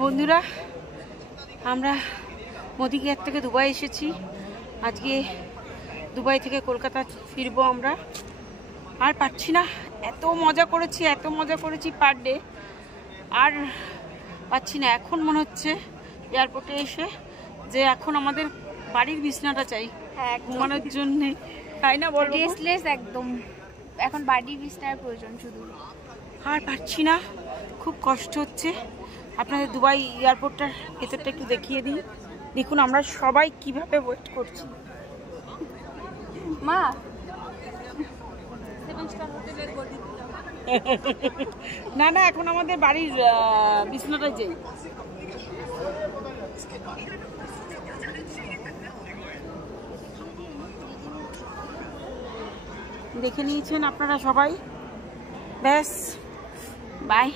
বন্ধুরা, আমরা মোদিকেয়ার থেকে দুবাই এসেছি। আজকে দুবাই থেকে কলকাতা ফিরবো আমরা। আর পারছি না, এত মজা করেছি পার ডে। আর পাচ্ছি না। এখন মনে হচ্ছে এয়ারপোর্টে এসে যে এখন আমাদের বাড়ির বিছনাটা চাই ঘুমানোর জন্য, তাই না? বল, রেস্টলেস একদম। এখন বাড়ির বিছনার প্রয়োজন শুধু। আর পারছি না, খুব কষ্ট হচ্ছে। আপনাদের দুবাই এয়ারপোর্টটার ভেতরটা একটু দেখিয়ে দিই। দেখুন আমরা সবাই কিভাবে ওয়েট করছি। মা, না না, এখন আমাদের বাড়ির বিছনাটা যাই। দেখে নিয়েছেন আপনারা সবাই। ব্যাস, বাই।